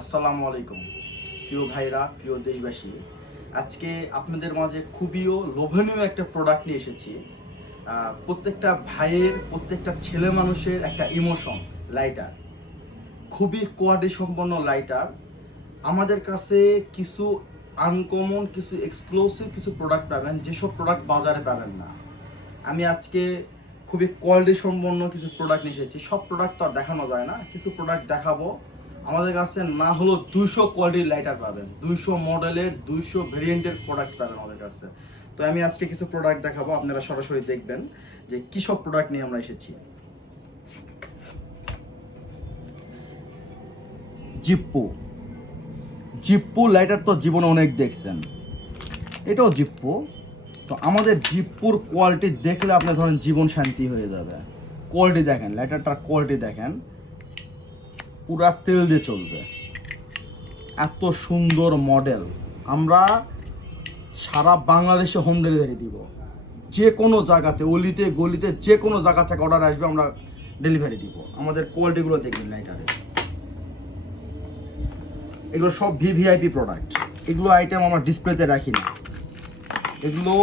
আসসালামু আলাইকুম। প্রিয় ভাইরা, প্রিয় দেশবাসী, আজকে আপনাদের মাঝে খুবইও লোভনীয় একটা প্রোডাক্ট নিয়ে এসেছি। প্রত্যেকটা ভাইয়ের, প্রত্যেকটা ছেলে মানুষের একটা ইমোশন লাইটার খুবই কোয়ালিটি সম্পন্ন লাইটার আমাদের কাছে কিছু আনকমন কিছু এক্সক্লুসিভ কিছু প্রোডাক্ট পাবেন, যেসব প্রোডাক্ট বাজারে পাবেন না। আমি আজকে খুবই কোয়ালিটি সম্পন্ন কিছু প্রোডাক্ট নিয়ে এসেছি। সব প্রোডাক্ট তো আর দেখানো যায় না। কিছু প্রোডাক্ট দেখাবো। আমাদের কাছে না হলো দুইশো কোয়ালিটির লাইটার পাবেন। দুইশো মডেলের দুইশো ভেরিয়েন্টের প্রোডাক্ট পাবেন আমাদের কাছে। তো আমি আজকে কিছু প্রোডাক্ট দেখাবো, আপনারা সরাসরি দেখবেন যে কী সব প্রোডাক্ট নিয়ে আমরা এসেছি। জিপ্পু। জিপ্পু লাইটার তো জীবনে অনেক দেখছেন। এটাও জিপ্পো। তো আমাদের জিপ্পুর কোয়ালিটি দেখলে আপনি ধরেন জীবন শান্তি হয়ে যাবে। কোয়ালিটি দেখেন লাইটারটার কোয়ালিটি দেখেন। পুরা তেল দিয়ে চলবে। এত সুন্দর মডেল আমরা সারা বাংলাদেশে হোম ডেলিভারি দিব। যে কোনো জায়গাতে, অলিতে, গলিতে যে কোনো জায়গা থেকে অর্ডার আসবে, আমরা ডেলিভারি দিব। আমাদের কোয়ালিটিগুলো দেখবেন লাইটারের এগুলো সব ভিভিআইপি প্রোডাক্ট এগুলো আইটেম আমার ডিসপ্লেতে রাখি না। এগুলো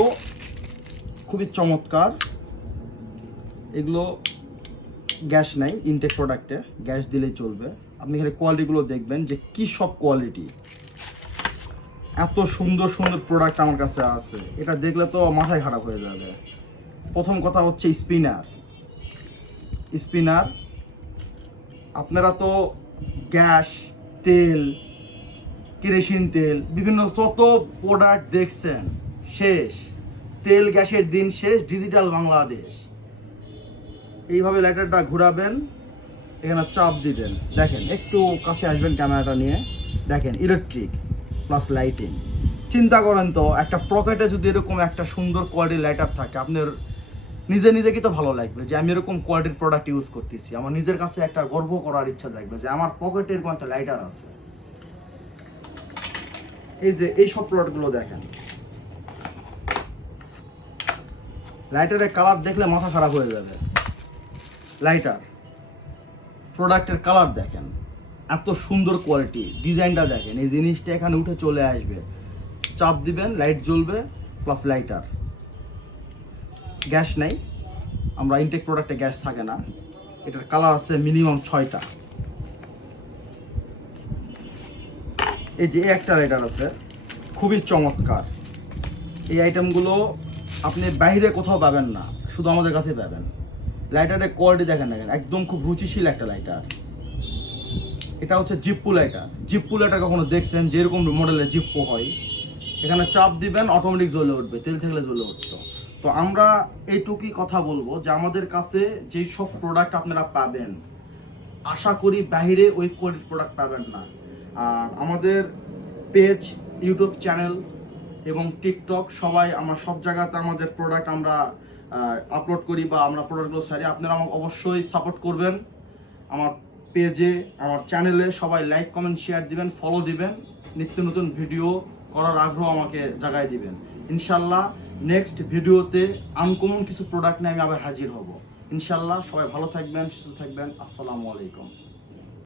খুবই চমৎকার। এগুলো গ্যাস নাই ইনটেক প্রোডাক্টে গ্যাস দিলেই চলবে। আপনি খালি কোয়ালিটিগুলো দেখবেন যে কী সব কোয়ালিটি এত সুন্দর সুন্দর প্রোডাক্ট আমার কাছে আছে। এটা দেখলে তো মাথায় খারাপ হয়ে যাবে। প্রথম কথা হচ্ছে স্পিনার স্পিনার আপনারা তো গ্যাস, তেল, কেরোসিন তেল, বিভিন্ন যত প্রোডাক্ট দেখছেন শেষ। তেল গ্যাসের দিন শেষ, ডিজিটাল বাংলাদেশ। এইভাবে লাইটারটা ঘোরাবেন, এখানে চাপ দিবেন। দেখেন, একটু কাছে আসবেন ক্যামেরাটা নিয়ে। দেখেন ইলেকট্রিক প্লাস লাইটিং চিন্তা করেন তো, একটা পকেটে যদি এরকম একটা সুন্দর কোয়ালিটির লাইটার থাকে, আপনার নিজে নিজে কি তো ভালো লাগবে যে আমি এরকম কোয়ালিটির প্রোডাক্ট ইউজ করতেছি। আমার নিজের কাছে একটা গর্ব করার ইচ্ছা থাকবে যে আমার পকেটে এরকম একটা লাইটার আছে। এই যে, এই সব প্রোডাক্টগুলো দেখেন। লাইটারের কালার দেখলে মাথা খারাপ হয়ে যাবে। লাইটার প্রোডাক্টের কালার দেখেন। এত সুন্দর কোয়ালিটি ডিজাইনটা দেখেন। এই জিনিসটা এখানে উঠে চলে আসবে। চাপ দিবেন লাইট জ্বলবে প্লাস লাইটার গ্যাস নেই। আমরা ইনটেক প্রোডাক্টে গ্যাস থাকে না। এটার কালার আছে মিনিমাম ছয়টা। এই যে একটা লাইটার আছে, খুবই চমৎকার। এই আইটেমগুলো আপনি বাইরে কোথাও পাবেন না, শুধু আমাদের কাছে পাবেন। লাইটারের কোয়ালিটি দেখেন না কেন, একদম খুব রুচিশীল একটা লাইটার এটা হচ্ছে জিপ্পু লাইটার জিপ্পু লাইটার কখনো দেখছেন? যেরকম মডেলের জিপ্পো হয়। এখানে চাপ দিবেন অটোমেটিক জ্বলে উঠবে, তেল থাকলে জ্বলে উঠতো। তো আমরা এইটুকুই কথা বলব যে আমাদের কাছে যেই সব প্রোডাক্ট আপনারা পাবেন, আশা করি বাইরে ওই কোয়ালিটির প্রোডাক্ট পাবেন না। আর আমাদের পেজ ইউটিউব চ্যানেল এবং টিকটক সবাই আমরা, সব জায়গাতে আমাদের প্রোডাক্ট আমরা আপলোড করি বা আমরা প্রোডাক্টগুলো সারি আপনারা আমাকে অবশ্যই সাপোর্ট করবেন আমার পেজে আমার চ্যানেলে সবাই লাইক কমেন্ট শেয়ার দিবেন ফলো দিবেন। নিত্য নতুন ভিডিও করার আগ্রহ আমাকে জাগায় দিবেন। ইনশাল্লাহ নেক্সট ভিডিওতে আনকমন কিছু প্রোডাক্ট নিয়ে আমি আবার হাজির হব। ইনশাল্লাহ সবাই ভালো থাকবেন, সুস্থ থাকবেন। আসসালামু আলাইকুম।